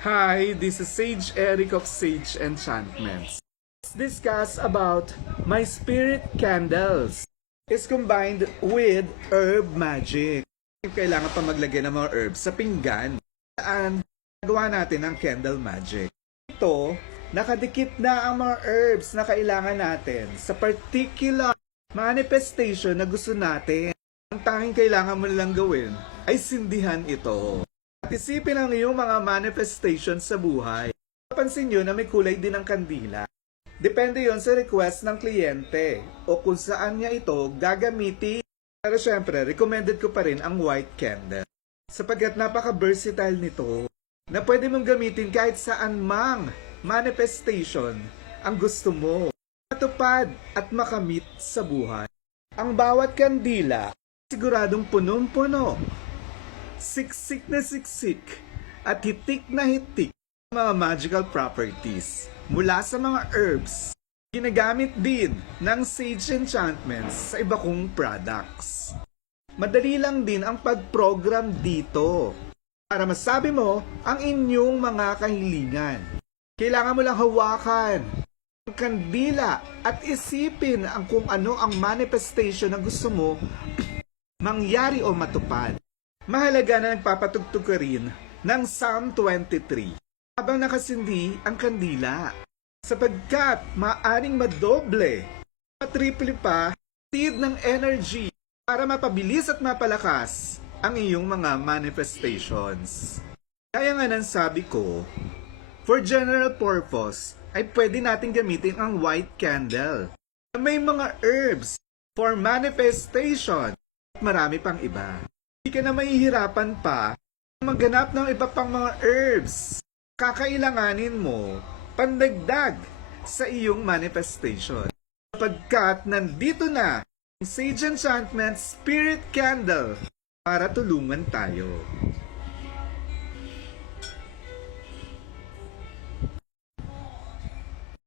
Hi, this is Sage Eric of Sage Enchantments. Let's discuss about my spirit candles. Is combined with herb magic. Kailangan pa maglagay ng mga herbs sa pinggan. Saan nagawa natin ang candle magic. Ito, nakadikit na ang mga herbs na kailangan natin sa particular manifestation na gusto natin. Ang tanging kailangan mo lang gawin ay sindihan ito. At isipin ang iyong mga manifestations sa buhay. Papansin nyo na may kulay din ang kandila. Depende yon sa request ng kliyente o kung saan niya ito gagamitin. Pero syempre, recommended ko pa rin ang white candle. Sapagkat napaka-versatile nito na pwede mong gamitin kahit saan mang manifestation ang gusto mo. Matupad at makamit sa buhay. Ang bawat kandila, siguradong punong-puno. Siksik na siksik at hitik na hitik mga magical properties mula sa mga herbs. Ginagamit din ng Sage Enchantments sa iba kong products. Madali lang din ang pag-program dito para masabi mo ang inyong mga kahilingan. Kailangan mo lang hawakan ang kandila at isipin ang kung ano ang manifestation na gusto mo mangyari o matupad. Mahalaga na nagpapatugtog ka rin ng Psalm 23 habang nakasindi ang kandila sapagkat maaring madoble, matriple pa, tid ng energy para mapabilis at mapalakas ang iyong mga manifestations. Kaya nga nang sabi ko, for general purpose ay pwede natin gamitin ang white candle. May mga herbs for manifestation at marami pang iba. Hindi ka na mahihirapan pa maghanap ng iba pang mga herbs. Kakailanganin mo pandagdag sa iyong manifestation. Sapagkat nandito na ang Sage Enchantment Spirit Candle para tulungan tayo.